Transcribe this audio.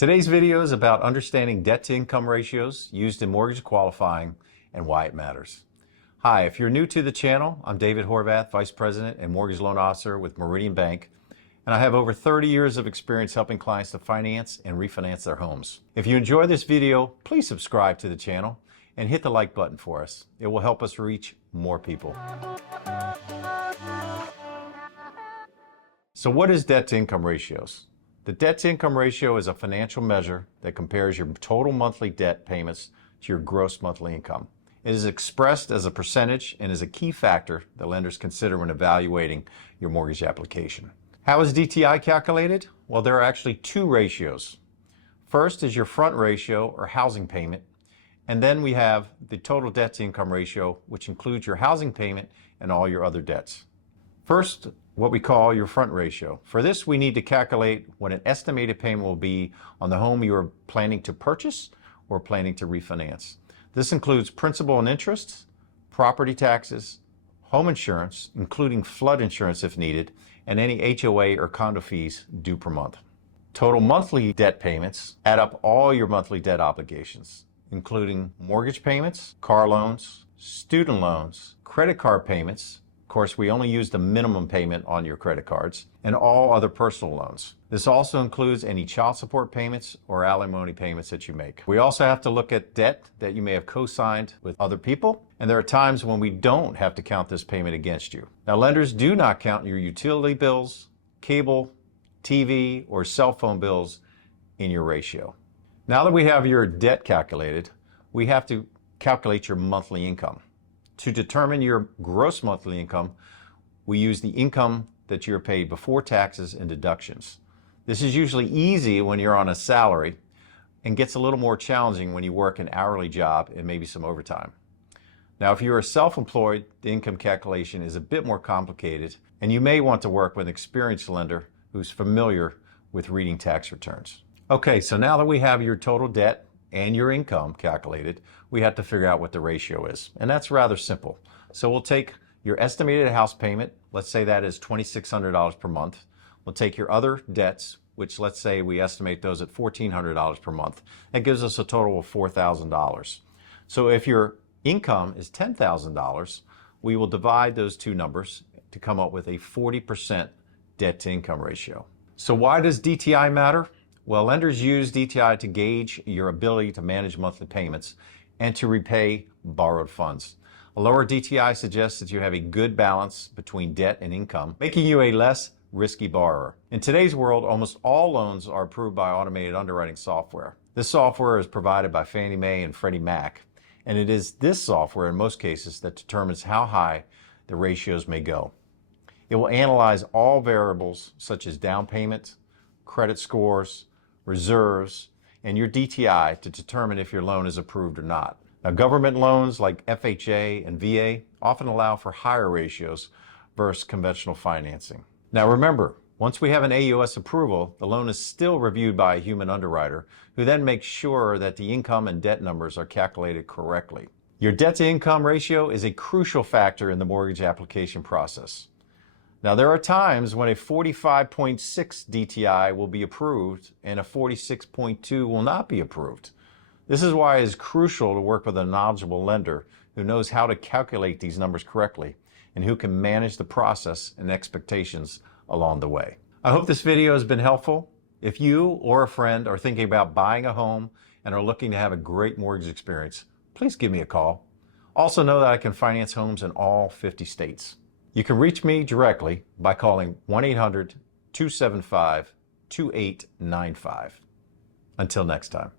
Today's video is about understanding debt-to-income ratios used in mortgage qualifying and why it matters. Hi, if you're new to the channel, I'm David Horvath, Vice President and Mortgage Loan Officer with Meridian Bank, and I have over 30 years of experience helping clients to finance and refinance their homes. If you enjoy this video, please subscribe to the channel and hit the like button for us. It will help us reach more people. So what is debt-to-income ratios? The debt-to-income ratio is a financial measure that compares your total monthly debt payments to your gross monthly income. It is expressed as a percentage and is a key factor that lenders consider when evaluating your mortgage application. How is DTI calculated? Well, there are actually two ratios. First is your front ratio or housing payment, and then we have the total debt-to-income ratio, which includes your housing payment and all your other debts. First, what we call your front ratio. For this, we need to calculate what an estimated payment will be on the home you are planning to purchase or planning to refinance. This includes principal and interest, property taxes, home insurance, including flood insurance if needed, and any HOA or condo fees due per month. Total monthly debt payments add up all your monthly debt obligations, including mortgage payments, car loans, student loans, credit card payments. Of course, we only use the minimum payment on your credit cards, and all other personal loans. This also includes any child support payments or alimony payments that you make. We also have to look at debt that you may have co-signed with other people, and there are times when we don't have to count this payment against you. Now, lenders do not count your utility bills, cable, TV, or cell phone bills in your ratio. Now that we have your debt calculated, we have to calculate your monthly income. To determine your gross monthly income, we use the income that you're paid before taxes and deductions. This is usually easy when you're on a salary and gets a little more challenging when you work an hourly job and maybe some overtime. Now, if you're a self-employed, the income calculation is a bit more complicated, and you may want to work with an experienced lender who's familiar with reading tax returns. Okay, so now that we have your total debt and your income calculated, we have to figure out what the ratio is. And that's rather simple. So we'll take your estimated house payment, let's say that is $2,600 per month. We'll take your other debts, which let's say we estimate those at $1,400 per month. That gives us a total of $4,000. So if your income is $10,000, we will divide those two numbers to come up with a 40% debt-to-income ratio. So why does DTI matter? Well, lenders use DTI to gauge your ability to manage monthly payments and to repay borrowed funds. A lower DTI suggests that you have a good balance between debt and income, making you a less risky borrower. In today's world, almost all loans are approved by automated underwriting software. This software is provided by Fannie Mae and Freddie Mac, and it is this software in most cases that determines how high the ratios may go. It will analyze all variables such as down payment, credit scores, reserves, and your DTI to determine if your loan is approved or not. Now, government loans like FHA and VA often allow for higher ratios versus conventional financing. Now remember, once we have an AUS approval, the loan is still reviewed by a human underwriter who then makes sure that the income and debt numbers are calculated correctly. Your debt-to-income ratio is a crucial factor in the mortgage application process. Now, there are times when a 45.6 DTI will be approved and a 46.2 will not be approved. This is why it is crucial to work with a knowledgeable lender who knows how to calculate these numbers correctly and who can manage the process and expectations along the way. I hope this video has been helpful. If you or a friend are thinking about buying a home and are looking to have a great mortgage experience, please give me a call. Also know that I can finance homes in all 50 states. You can reach me directly by calling 1-800-275-2895. Until next time.